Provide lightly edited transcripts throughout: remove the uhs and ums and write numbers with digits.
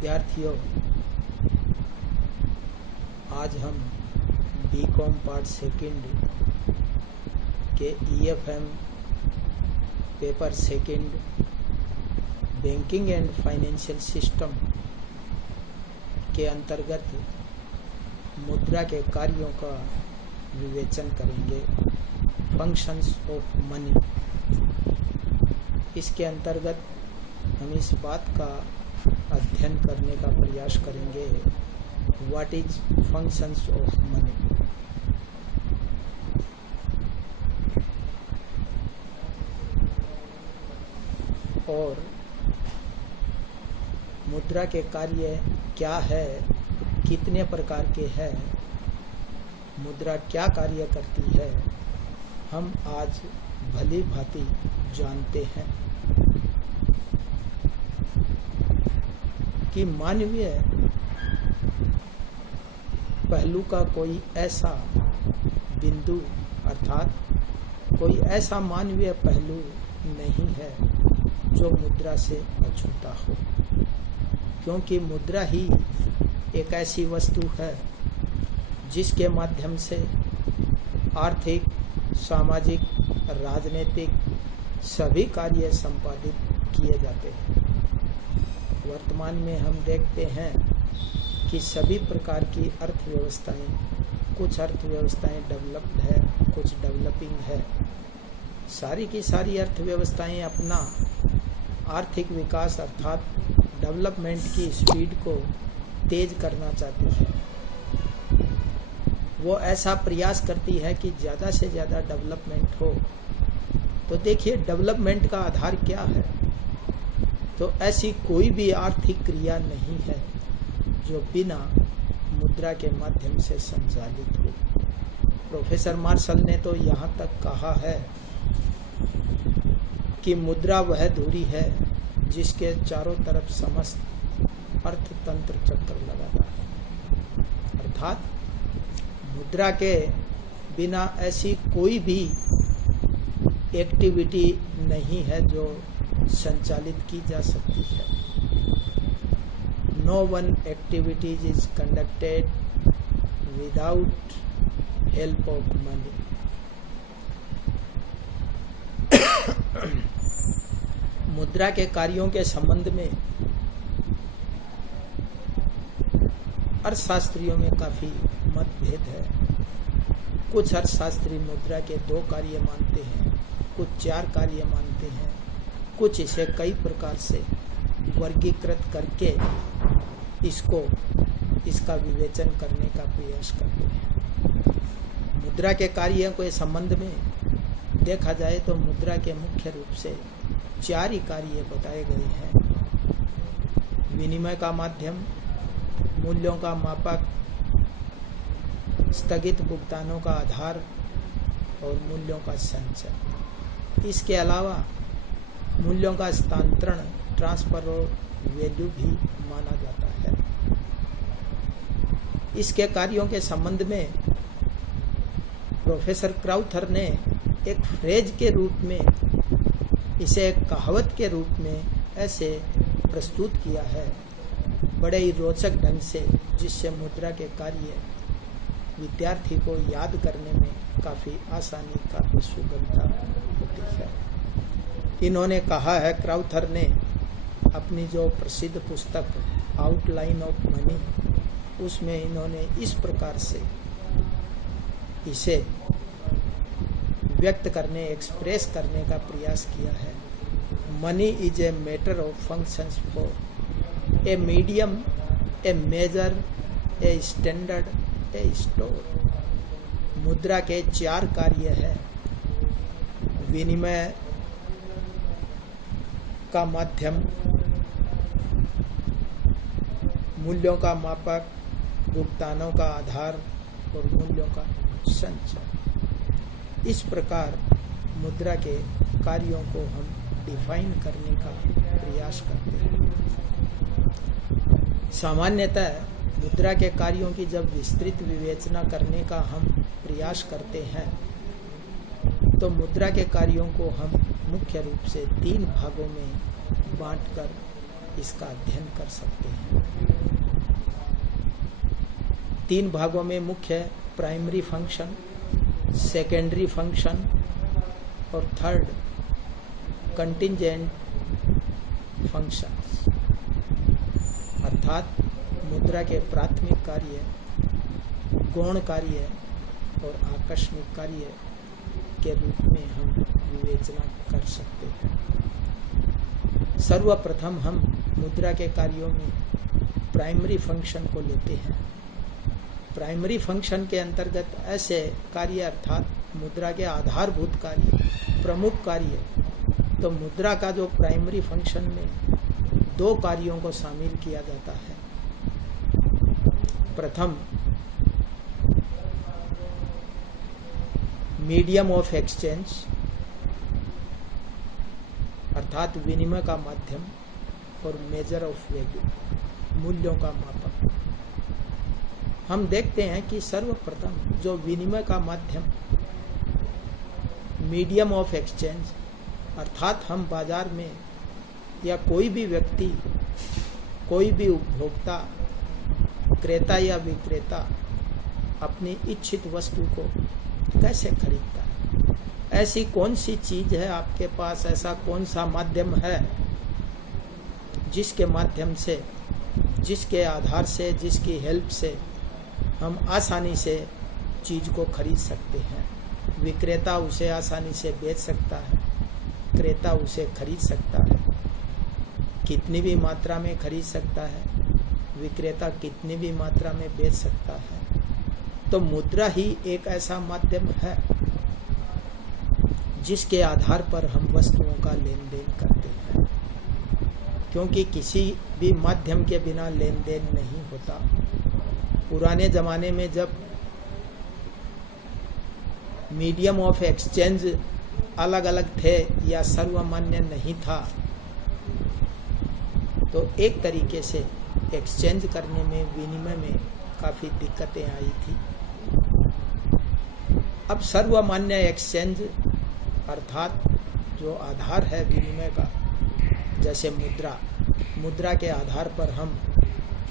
विद्यार्थियों, आज हम बीकॉम पार्ट सेकंड के EFM paper second banking and financial system के अंतर्गत मुद्रा के कार्यों का विवेचन करेंगे। Functions of money. इसके अंतर्गत हम इस बात का अध्ययन करने का प्रयास करेंगे, what is functions of money. और मुद्रा के कार्य क्या है, कितने प्रकार के हैं, मुद्रा क्या कार्य करती है, हम आज भली भांति जानते हैं कि मानवीय पहलू का कोई ऐसा बिंदु अर्थात कोई ऐसा मानवीय पहलू नहीं है जो मुद्रा से अछूता हो, क्योंकि मुद्रा ही एक ऐसी वस्तु है जिसके माध्यम से आर्थिक, सामाजिक, राजनीतिक सभी कार्य संपादित किए जाते हैं। वर्तमान में हम देखते हैं कि सभी प्रकार की अर्थव्यवस्थाएं, कुछ अर्थव्यवस्थाएं डेवलप्ड है, कुछ डेवलपिंग है। सारी की सारी अर्थव्यवस्थाएं अपना आर्थिक विकास अर्थात डेवलपमेंट की स्पीड को तेज करना चाहती है। वो ऐसा प्रयास करती है कि ज़्यादा से ज़्यादा डेवलपमेंट हो। तो देखिए, डेवलपमेंट का आधार क्या है? तो ऐसी कोई भी आर्थिक क्रिया नहीं है जो बिना मुद्रा के माध्यम से संचालित हो। प्रोफेसर मार्शल ने तो यहाँ तक कहा है कि मुद्रा वह धुरी है जिसके चारों तरफ समस्त अर्थतंत्र चक्कर लगाता है। अर्थात मुद्रा के बिना ऐसी कोई भी एक्टिविटी नहीं है जो संचालित की जा सकती है। No one activities is conducted without help of money. मुद्रा के कार्यों के संबंध में अर्थशास्त्रियों में काफी मतभेद है। कुछ अर्थशास्त्री मुद्रा के 2 कार्य मानते हैं, कुछ 4 कार्य मानते हैं, कुछ इसे कई प्रकार से वर्गीकृत करके इसका विवेचन करने का प्रयास करते हैं। मुद्रा के कार्यों के संबंध में देखा जाए तो मुद्रा के मुख्य रूप से 4 ही कार्य बताए गए हैं। विनिमय का माध्यम, मूल्यों का मापक, स्थगित भुगतानों का आधार और मूल्यों का संचय। इसके अलावा मूल्यों का हस्तांतरण, ट्रांसफर और वैल्यू भी माना जाता है। इसके कार्यों के संबंध में प्रोफेसर क्राउथर ने एक फ्रेज के रूप में, इसे एक कहावत के रूप में ऐसे प्रस्तुत किया है, बड़े ही रोचक ढंग से, जिससे मुद्रा के कार्य विद्यार्थी को याद करने में काफी आसानी, काफी सुगमता होती है। इन्होंने कहा है, क्राउथर ने अपनी जो प्रसिद्ध पुस्तक आउटलाइन ऑफ मनी, उसमें इन्होंने इस प्रकार से इसे व्यक्त करने, एक्सप्रेस करने का प्रयास किया है। Money is a matter of functions for a medium, a measure, a standard, a store. मुद्रा के 4 कार्य है। विनिमय का माध्यम, मूल्यों का मापक, भुगतानों का आधार और मूल्यों का संचय। इस प्रकार मुद्रा के कार्यों को हम डिफाइन करने का प्रयास करते हैं। सामान्यतः मुद्रा के कार्यों की जब विस्तृत विवेचना करने का हम प्रयास करते हैं तो मुद्रा के कार्यों को हम मुख्य रूप से 3 भागों में बांटकर इसका अध्ययन कर सकते हैं। 3 भागों में मुख्य है, प्राइमरी फंक्शन, सेकेंडरी फंक्शन और थर्ड कंटिंजेंट फंक्शंस, अर्थात मुद्रा के प्राथमिक कार्य, गौण कार्य और आकस्मिक कार्य के रूप में हम विवेचना कर सकते हैं। सर्वप्रथम हम मुद्रा के कार्यों में प्राइमरी फंक्शन को लेते हैं। प्राइमरी फंक्शन के अंतर्गत ऐसे कार्य अर्थात मुद्रा के आधारभूत कार्य, प्रमुख कार्य, तो मुद्रा का जो प्राइमरी फंक्शन में 2 कार्यों को शामिल किया जाता है। प्रथम मीडियम ऑफ एक्सचेंज अर्थात विनिमय का माध्यम और मेजर ऑफ वैल्यू, मूल्यों का मापक। हम देखते हैं कि सर्वप्रथम जो विनिमय का माध्यम, मीडियम ऑफ एक्सचेंज अर्थात हम बाजार में या कोई भी व्यक्ति, कोई भी उपभोक्ता, क्रेता या विक्रेता अपनी इच्छित वस्तु को कैसे खरीदता है। ऐसी कौन सी चीज है आपके पास, ऐसा कौन सा माध्यम है जिसके माध्यम से, जिसके आधार से, जिसकी हेल्प से हम आसानी से चीज को खरीद सकते हैं। विक्रेता उसे आसानी से बेच सकता है, क्रेता उसे खरीद सकता है, कितनी भी मात्रा में खरीद सकता है, विक्रेता कितनी भी मात्रा में बेच सकता है। तो मुद्रा ही एक ऐसा माध्यम है जिसके आधार पर हम वस्तुओं का लेन देन करते हैं, क्योंकि किसी भी माध्यम के बिना लेन देन नहीं होता। पुराने जमाने में जब मीडियम ऑफ एक्सचेंज अलग अलग थे या सर्वमान्य नहीं था, तो एक तरीके से एक्सचेंज करने में, विनिमय में काफी दिक्कतें आई थी। अब सर्वमान्य एक्सचेंज अर्थात जो आधार है विनिमय का, जैसे मुद्रा के आधार पर हम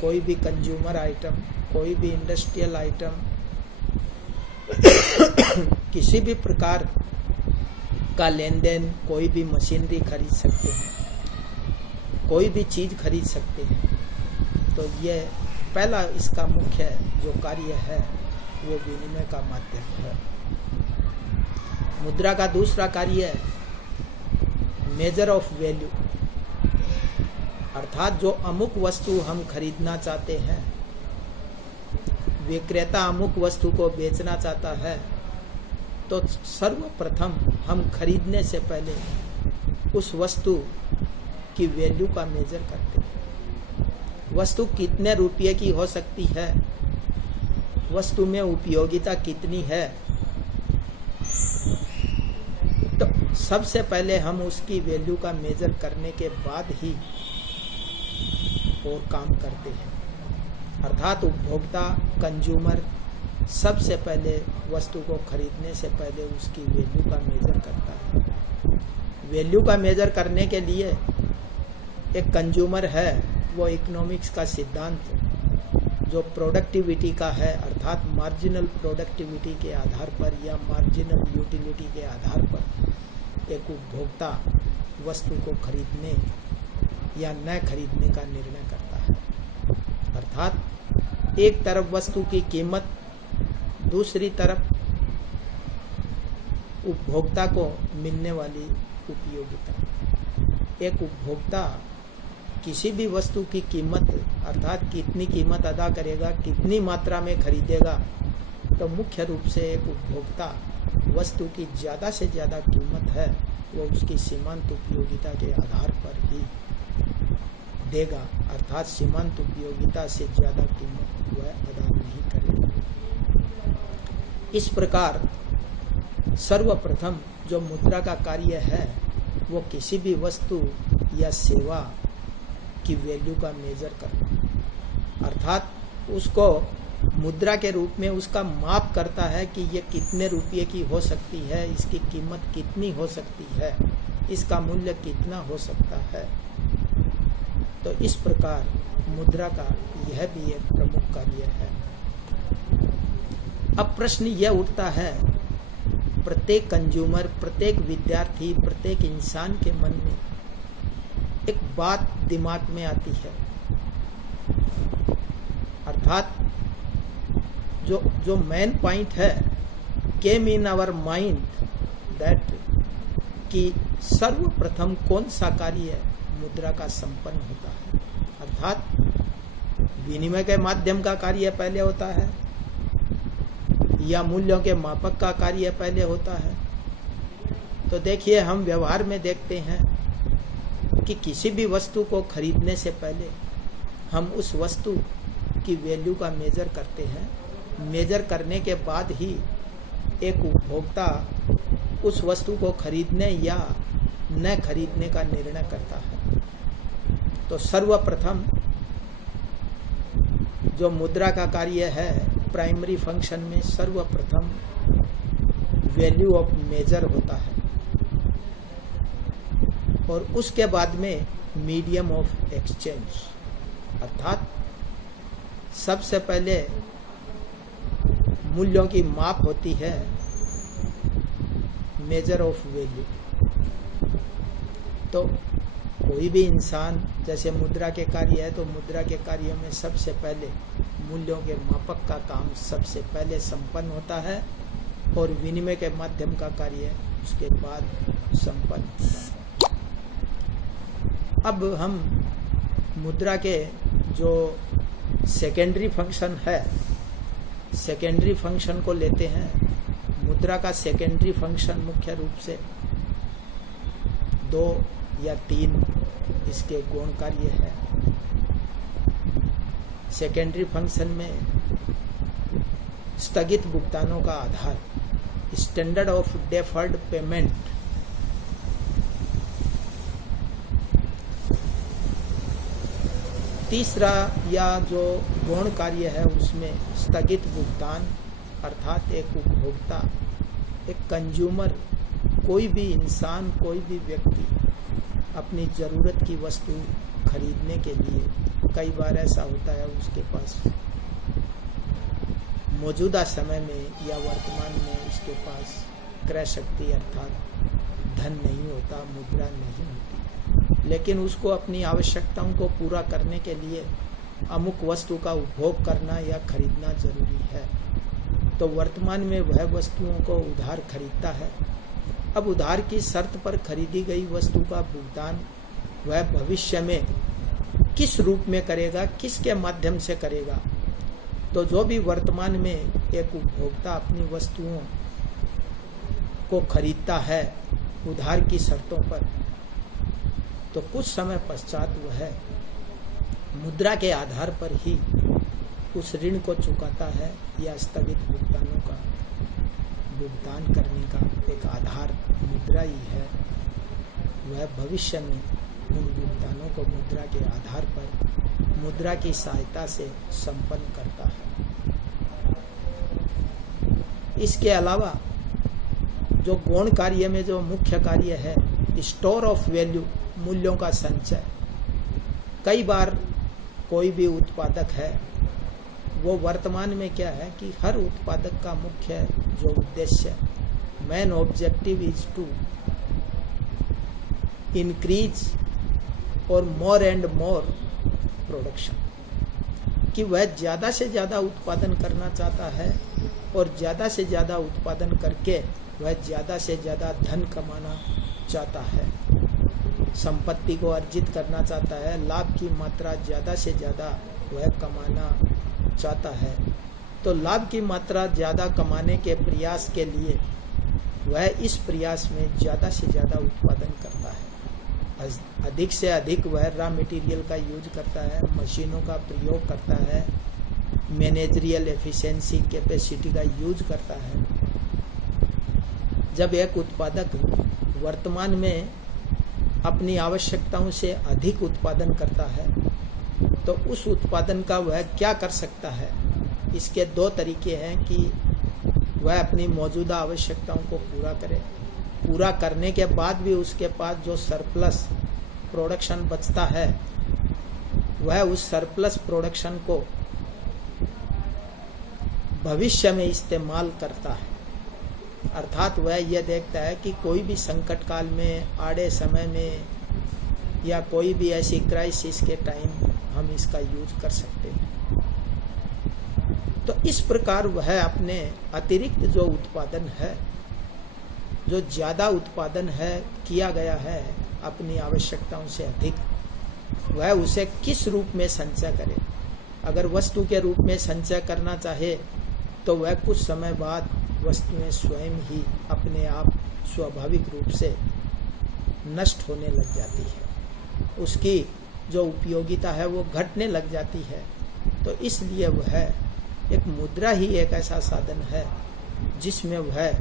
कोई भी कंज्यूमर आइटम, कोई भी इंडस्ट्रियल आइटम, किसी भी प्रकार का लेन देन, कोई भी मशीनरी खरीद सकते हैं, कोई भी चीज खरीद सकते हैं। तो ये पहला इसका मुख्य जो कार्य है वो विनिमय का माध्यम है। मुद्रा का दूसरा कार्य है मेजर ऑफ वैल्यू, अर्थात जो अमुक वस्तु हम खरीदना चाहते हैं, विक्रेता अमुक वस्तु को बेचना चाहता है, तो सर्वप्रथम हम खरीदने से पहले उस वस्तु की वैल्यू का मेजर करते हैं। वस्तु कितने रुपये की हो सकती है, वस्तु में उपयोगिता कितनी है, तो सबसे पहले हम उसकी वैल्यू का मेजर करने के बाद ही और काम करते हैं। अर्थात उपभोक्ता, कंज्यूमर सबसे पहले वस्तु को खरीदने से पहले उसकी वैल्यू का मेजर करता है। वैल्यू का मेजर करने के लिए एक कंज्यूमर है, वो इकोनॉमिक्स का सिद्धांत जो प्रोडक्टिविटी का है, अर्थात मार्जिनल प्रोडक्टिविटी के आधार पर या मार्जिनल यूटिलिटी के आधार पर एक उपभोक्ता वस्तु को खरीदने या न खरीदने का निर्णय करता है। अर्थात एक तरफ वस्तु की कीमत, दूसरी तरफ उपभोक्ता को मिलने वाली उपयोगिता। एक उपभोक्ता किसी भी वस्तु की कीमत अर्थात कितनी कीमत अदा करेगा, कितनी मात्रा में खरीदेगा, तो मुख्य रूप से एक उपभोक्ता वस्तु की ज़्यादा से ज़्यादा कीमत है वो उसकी सीमांत उपयोगिता के आधार पर ही देगा, अर्थात सीमांत उपयोगिता से ज़्यादा कीमत वह अदा नहीं करेगा। इस प्रकार सर्वप्रथम जो मुद्रा का कार्य है वो किसी भी वस्तु या सेवा की वैल्यू का मेजर करना, अर्थात उसको मुद्रा के रूप में उसका माप करता है कि ये कितने रुपये की हो सकती है, इसकी कीमत कितनी हो सकती है, इसका मूल्य कितना हो सकता है। तो इस प्रकार मुद्रा का यह भी एक प्रमुख कार्य है। अब प्रश्न यह उठता है, प्रत्येक कंज्यूमर, प्रत्येक विद्यार्थी, प्रत्येक इंसान के मन में एक बात दिमाग में आती है, अर्थात जो मेन पॉइंट है, केम इन आवर माइंड दैट कि सर्वप्रथम कौन सा कार्य मुद्रा का संपन्न होता है, अर्थात विनिमय के माध्यम का कार्य पहले होता है या मूल्यों के मापक का कार्य पहले होता है। तो देखिए, हम व्यवहार में देखते हैं कि किसी भी वस्तु को खरीदने से पहले हम उस वस्तु की वैल्यू का मेजर करते हैं। मेजर करने के बाद ही एक उपभोक्ता उस वस्तु को खरीदने या न खरीदने का निर्णय करता है। तो सर्वप्रथम जो मुद्रा का कार्य है, प्राइमरी फंक्शन में सर्वप्रथम वैल्यू ऑफ मेजर होता है और उसके बाद में मीडियम ऑफ एक्सचेंज, अर्थात सबसे पहले मूल्यों की माप होती है, मेजर ऑफ वैल्यू। तो कोई भी इंसान, जैसे मुद्रा के कार्य है, तो मुद्रा के कार्यों में सबसे पहले मूल्यों के मापक का काम सबसे पहले संपन्न होता है और विनिमय के माध्यम का कार्य उसके बाद संपन्न होता है। अब हम मुद्रा के जो सेकेंडरी फंक्शन है, सेकेंडरी फंक्शन को लेते हैं। मुद्रा का सेकेंडरी फंक्शन मुख्य रूप से 2 या 3 इसके गुण कार्य है। सेकेंडरी फंक्शन में स्थगित भुगतानों का आधार, स्टैंडर्ड ऑफ डेफर्ड पेमेंट, तीसरा या जो गौण कार्य है उसमें स्थगित भुगतान, अर्थात एक उपभोक्ता, एक कंज्यूमर, कोई भी इंसान, कोई भी व्यक्ति अपनी ज़रूरत की वस्तु खरीदने के लिए कई बार ऐसा होता है उसके पास मौजूदा समय में या वर्तमान में उसके पास क्रय शक्ति अर्थात धन नहीं होता, मुद्रा नहीं होती, लेकिन उसको अपनी आवश्यकताओं को पूरा करने के लिए अमुक वस्तु का उपभोग करना या खरीदना जरूरी है। तो वर्तमान में वह वस्तुओं को उधार खरीदता है। अब उधार की शर्त पर खरीदी गई वस्तु का भुगतान वह भविष्य में किस रूप में करेगा, किसके माध्यम से करेगा। तो जो भी वर्तमान में एक उपभोक्ता अपनी वस्तुओं को खरीदता है उधार की शर्तों पर, तो कुछ समय पश्चात वह मुद्रा के आधार पर ही उस ऋण को चुकाता है या स्थगित भुगतानों का भुगतान करने का एक आधार मुद्रा ही है। वह भविष्य में उन भुगतानों को मुद्रा के आधार पर मुद्रा की सहायता से संपन्न करता है। इसके अलावा जो गौण कार्य में जो मुख्य कार्य है, स्टोर ऑफ वैल्यू, मूल्यों का संचय। कई बार कोई भी उत्पादक है, वो वर्तमान में क्या है कि हर उत्पादक का मुख्य जो उद्देश्य, main objective is to increase और मोर एंड मोर प्रोडक्शन, कि वह ज़्यादा से ज़्यादा उत्पादन करना चाहता है और ज़्यादा से ज़्यादा उत्पादन करके वह ज़्यादा से ज़्यादा धन कमाना चाहता है, संपत्ति को अर्जित करना चाहता है, लाभ की मात्रा ज़्यादा से ज़्यादा वह कमाना चाहता है। तो लाभ की मात्रा ज़्यादा कमाने के प्रयास के लिए वह इस प्रयास में ज़्यादा से ज़्यादा उत्पादन करता है, अधिक से अधिक वह रॉ मटेरियल का यूज करता है, मशीनों का प्रयोग करता है, मैनेजरियल एफिशिएंसी कैपेसिटी का यूज करता है। जब एक उत्पादक वर्तमान में अपनी आवश्यकताओं से अधिक उत्पादन करता है तो उस उत्पादन का वह क्या कर सकता है। इसके 2 तरीके हैं कि वह अपनी मौजूदा आवश्यकताओं को पूरा करे, पूरा करने के बाद भी उसके पास जो सरप्लस प्रोडक्शन बचता है वह उस सरप्लस प्रोडक्शन को भविष्य में इस्तेमाल करता है। अर्थात वह यह देखता है कि कोई भी संकट काल में, आड़े समय में या कोई भी ऐसी क्राइसिस के टाइम हम इसका यूज कर सकते हैं। तो इस प्रकार वह अपने अतिरिक्त जो उत्पादन है, जो ज़्यादा उत्पादन है किया गया है अपनी आवश्यकताओं से अधिक, वह उसे किस रूप में संचय करे। अगर वस्तु के रूप में संचय करना चाहे तो वह कुछ समय बाद वस्तुएं स्वयं ही अपने आप स्वाभाविक रूप से नष्ट होने लग जाती है, उसकी जो उपयोगिता है वो घटने लग जाती है। तो इसलिए वह एक मुद्रा ही एक ऐसा साधन है जिसमें वह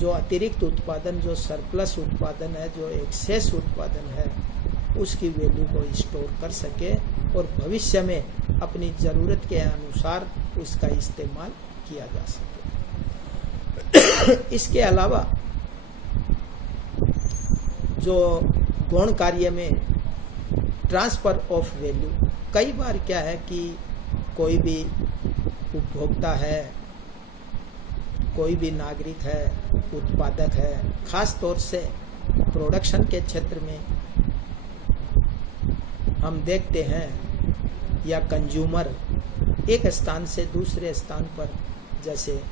जो अतिरिक्त उत्पादन, जो सरप्लस उत्पादन है, जो एक्सेस उत्पादन है, उसकी वैल्यू को स्टोर कर सके और भविष्य में अपनी ज़रूरत के अनुसार उसका इस्तेमाल किया जा सके। इसके अलावा जो गौण कार्य में ट्रांसफर ऑफ वैल्यू, कई बार क्या है कि कोई भी उपभोक्ता है, कोई भी नागरिक है, उत्पादक है, खास तौर से प्रोडक्शन के क्षेत्र में हम देखते हैं, या कंज्यूमर एक स्थान से दूसरे स्थान पर जैसे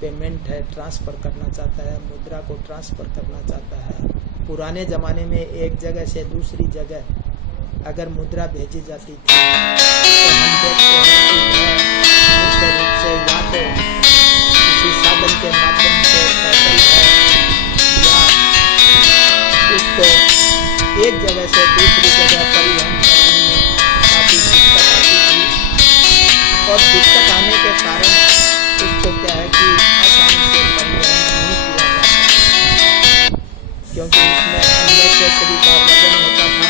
पेमेंट है ट्रांसफ़र करना चाहता है, मुद्रा को ट्रांसफ़र करना चाहता है। पुराने ज़माने में एक जगह से दूसरी जगह अगर मुद्रा भेजी जाती थी तो हम देखते हैं कि वह मुख्य रूप से या तो किसी साधन के माध्यम से पैदल है या उसको एक जगह से दूसरी जगह परिवहन करने में काफ़ी दिक्कत आती थी, और दिक्कत आने के कारण उसको क्या है कि आसानी से परिवहन नहीं किया जा सकता, क्योंकि उसमें अननेसेसरी का वजन होता था।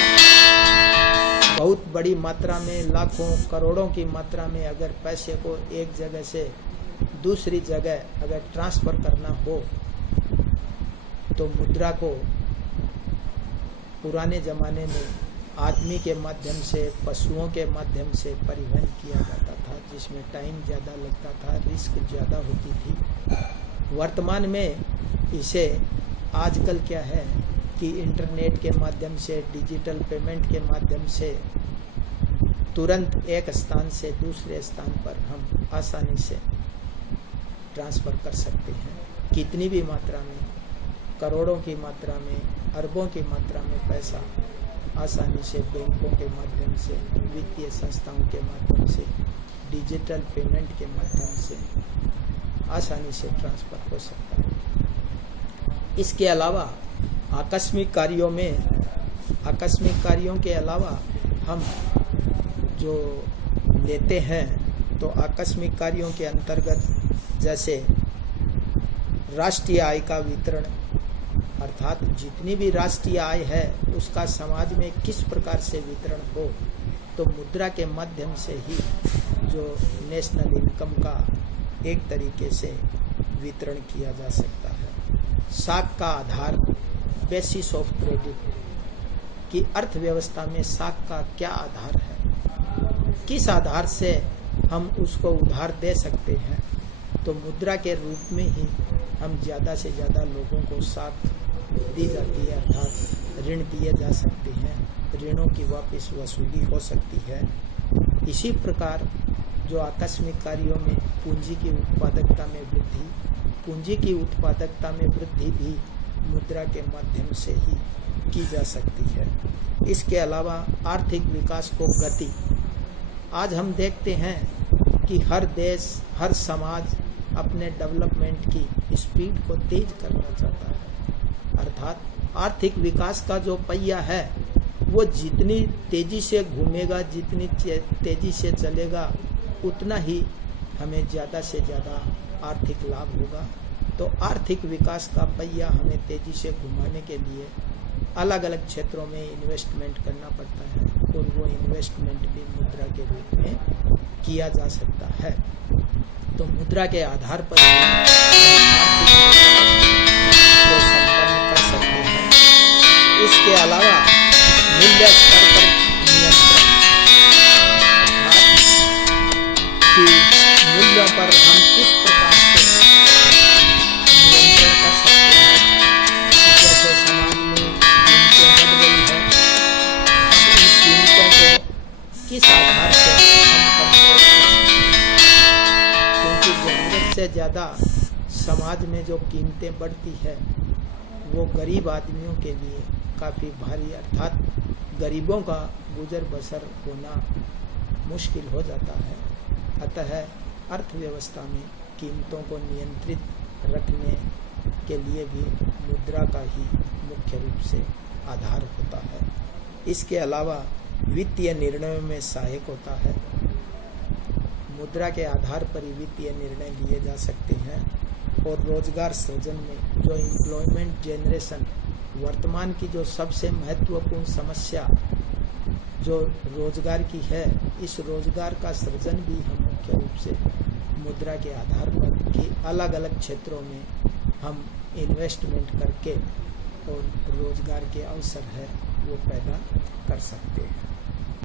बहुत बड़ी मात्रा में, लाखों करोड़ों की मात्रा में अगर पैसे को एक जगह से दूसरी जगह अगर ट्रांसफ़र करना हो तो मुद्रा को पुराने ज़माने में आदमी के माध्यम से, पशुओं के माध्यम से परिवहन किया जाता था, जिसमें टाइम ज़्यादा लगता था, रिस्क ज़्यादा होती थी। वर्तमान में इसे आजकल क्या है कि इंटरनेट के माध्यम से, डिजिटल पेमेंट के माध्यम से तुरंत एक स्थान से दूसरे स्थान पर हम आसानी से ट्रांसफ़र कर सकते हैं। कितनी भी मात्रा में, करोड़ों की मात्रा में, अरबों की मात्रा में पैसा आसानी से बैंकों के माध्यम से, वित्तीय संस्थाओं के माध्यम से, डिजिटल पेमेंट के माध्यम से आसानी से ट्रांसफ़र हो सकता है। इसके अलावा आकस्मिक कार्यों के अलावा हम जो लेते हैं तो आकस्मिक कार्यों के अंतर्गत जैसे राष्ट्रीय आय का वितरण, अर्थात जितनी भी राष्ट्रीय आय है उसका समाज में किस प्रकार से वितरण हो, तो मुद्रा के माध्यम से ही जो नेशनल इनकम का एक तरीके से वितरण किया जा सकता है। साख का आधार, बेसिस ऑफ क्रेडिट की अर्थव्यवस्था में साख का क्या आधार है, किस आधार से हम उसको उधार दे सकते हैं, तो मुद्रा के रूप में ही हम ज़्यादा से ज़्यादा लोगों को साख दी जाती है, अर्थात ऋण दिए जा सकते हैं, ऋणों की वापस वसूली हो सकती है। इसी प्रकार जो आकस्मिक कार्यों में पूंजी की उत्पादकता में वृद्धि भी मुद्रा के माध्यम से ही की जा सकती है। इसके अलावा आर्थिक विकास को गति, आज हम देखते हैं कि हर देश, हर समाज अपने डेवलपमेंट की स्पीड को तेज करना चाहता है। अर्थात आर्थिक विकास का जो पहिया है वो जितनी तेजी से घूमेगा, जितनी तेजी से चलेगा, उतना ही हमें ज़्यादा से ज़्यादा आर्थिक लाभ होगा। तो आर्थिक विकास का पहिया हमें तेजी से घुमाने के लिए अलग अलग क्षेत्रों में इन्वेस्टमेंट करना पड़ता है, और वो इन्वेस्टमेंट भी मुद्रा के रूप में किया जा सकता है। तो मुद्रा के आधार पर को संपन्न कर सकते हैं। इसके अलावा मूल्य स्तर पर नियंत्रण, पर हम किस प्रकार से नियंत्रण कर सकते हैं कि जैसे समाज में कीमतें बढ़ रही है, अब इन कीमतों को किस आधार से हम कंट्रोल कर सकते हैं, क्योंकि जरूरत से ज़्यादा समाज में जो कीमतें बढ़ती है वो गरीब आदमियों के लिए काफ़ी भारी, अर्थात गरीबों का गुजर बसर होना मुश्किल हो जाता है। अतः अर्थव्यवस्था में कीमतों को नियंत्रित रखने के लिए भी मुद्रा का ही मुख्य रूप से आधार होता है। इसके अलावा वित्तीय निर्णयों में सहायक होता है। मुद्रा के आधार पर ही वित्तीय निर्णय लिए जा सकते हैं और रोजगार सृजन में जो एम्प्लॉयमेंट जनरेशन, वर्तमान की जो सबसे महत्वपूर्ण समस्या जो रोजगार की है, इस रोजगार का सृजन भी हम मुख्य रूप से मुद्रा के आधार पर कि अलग अलग क्षेत्रों में हम इन्वेस्टमेंट करके और रोजगार के अवसर है वो पैदा कर सकते हैं।